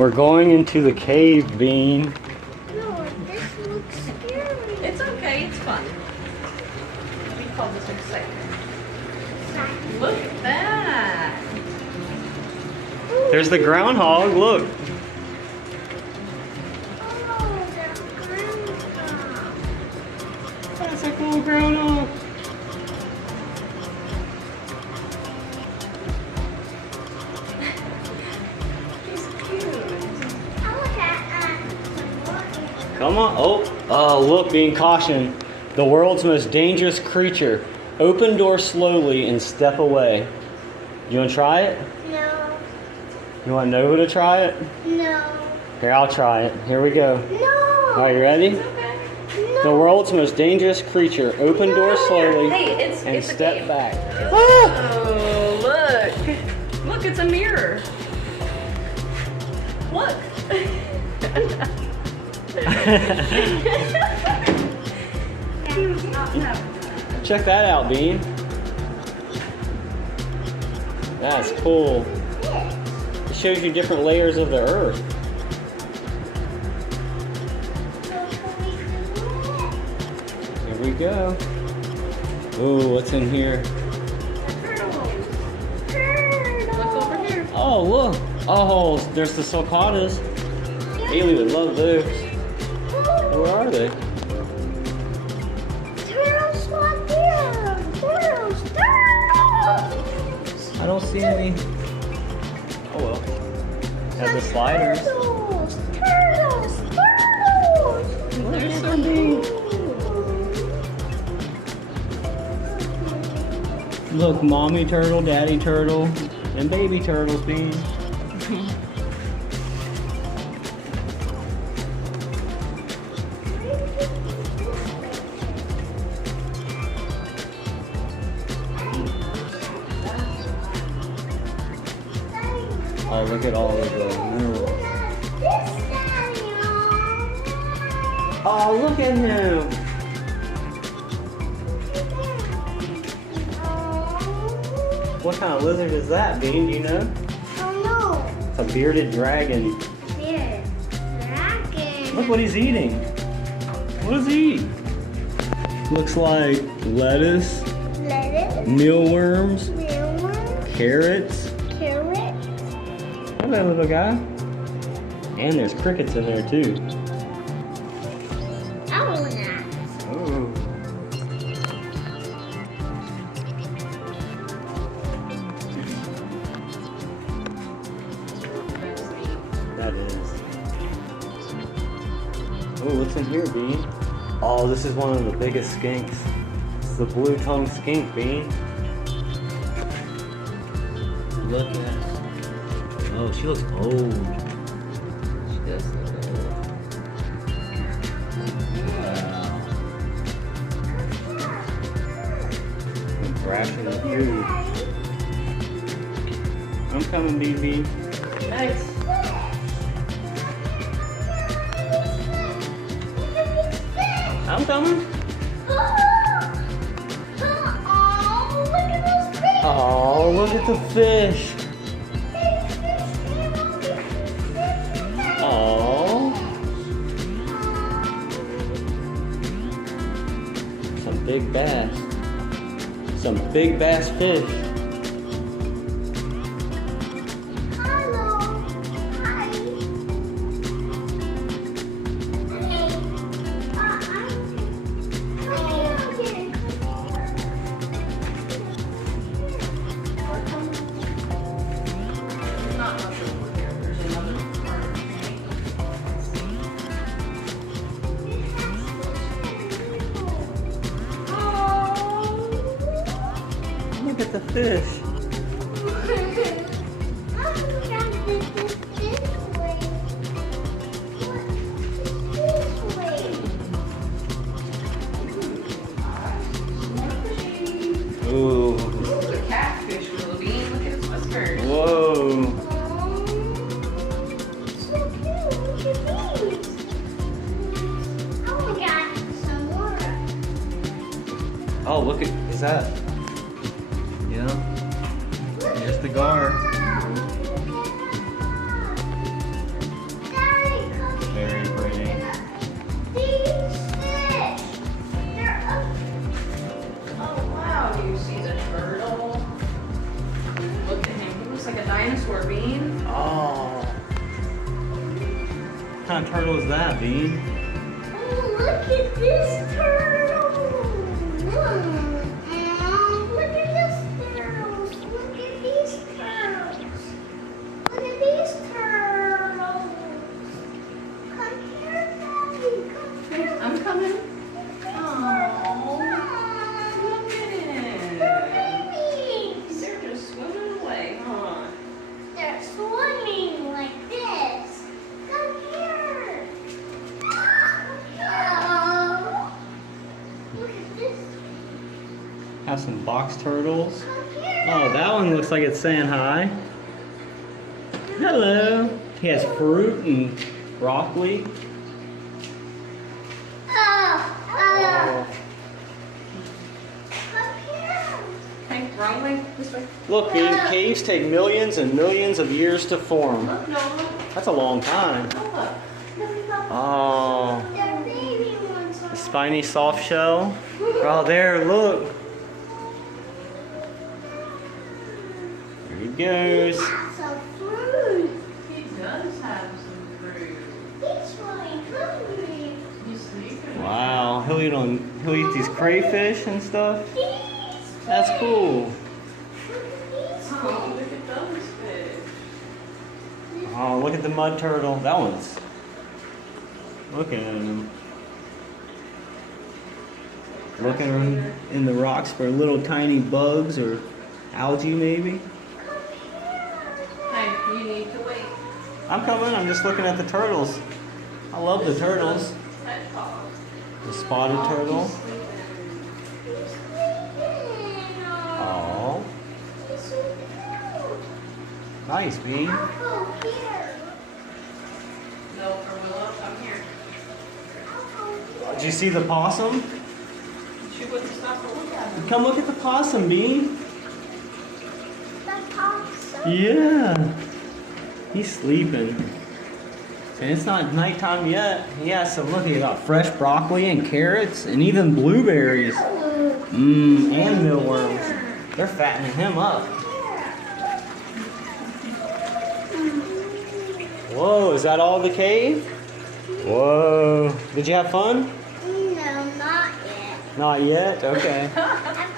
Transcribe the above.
We're going into the cave, Bean. No, this looks scary. It's okay, it's fun. We call this excitement. Look at that. There's the groundhog, look. Oh, that's groundhog. That's a cool groundhog. He's cute. I look at Come on. Oh, look, being cautioned. The world's most dangerous creature. Open door slowly and step away. You want to try it? No. You want Nova to try it? No. Here, I'll try it. Here we go. No. Are you ready? Okay. No. The world's most dangerous creature. Open door slowly Hey, it's and a step cave. back. Oh, look. Look, it's a mirror. Look. Check that out, Bean. That's cool. It shows you different layers of the earth. Here we go. Ooh, what's in here? Look over here. Oh, look. Oh, there's the sulcatas. Haley would love those. Where are they? Turtles, one there. Turtles, turtles. I don't see any. Oh well. Have the sliders. Turtles, turtles, turtles. There's so neat. Look, mommy turtle, daddy turtle, and baby turtles, Bean. Oh, look at all of the minerals. Oh, look at him. What kind of lizard is that, Bean? Do you know? Oh no. It's a bearded dragon. Here. Dragon. Look what he's eating. What does he eat? Looks like lettuce, Lettuce. mealworms, Mealworm. carrots. Carrot. Look at that little guy. And there's crickets in there too. Oh, nice. Ooh. That is. Oh, what's in here, Bean? Oh, this is one of the biggest skinks. It's the blue-tongued skink, Bean. Look at her. Oh, she looks old. She does look old. Wow. I'm crashing the food. I'm coming, BB. Nice. I'm coming. Oh, look at the fish. Oh. Some big bass. Some big bass fish. Not much over here. There's another part. Look at the fish. Ooh. Ooh, a catfish with a bean. Look at his whiskers. Whoa. Oh, look at, is that? Yeah. There's the gar. kind of turtle is that, Bean? Oh, look at this turtle. Look at this turtles. Look at these turtles. Look at these turtles. Come here, Daddy. Come here. I'm coming. Oh, Look at they're it. babies. They're just swimming away, huh? They're swimming like this. Come here. Oh. Look at this. Have some box turtles. Come here. Oh, that one looks like it's saying hi. Hello. He has fruit and broccoli. Oh. Come here. Hey, wrong way. This way. Look, Bean, caves take millions and millions of years to form. Look, Noah. That's a long time. Look. Oh, They're baby ones. the spiny soft shell. Oh, there, look. There he goes. Lots of fruit. He does have some fruit. He's really hungry. He's sleeping. Wow, he'll eat these crayfish and stuff. He's That's cool. Look at these Oh, fish. look at those fish. Oh, look at the mud turtle. That one's. Look at him. Looking in the rocks for little tiny bugs or algae, maybe. Hey, you need to wait. I'm coming. I'm just looking at the turtles. I love the turtles. Hedgehog. The spotted Oh, turtle. he's sleeping. He's sleeping. Oh, He's so cute. nice, Bean. I'll go here. No, or Willow, come here. I'll go here. Did you see the possum? She wouldn't stop to look at him. Come look at the possum, Bean. The possum. Yeah. He's sleeping. And it's not nighttime yet. He has some, look, he got fresh broccoli and carrots and even blueberries. And mealworms. They're fattening him up. Whoa, is that all the cave? Whoa. Did you have fun? No, not yet. Not yet? Okay. I'm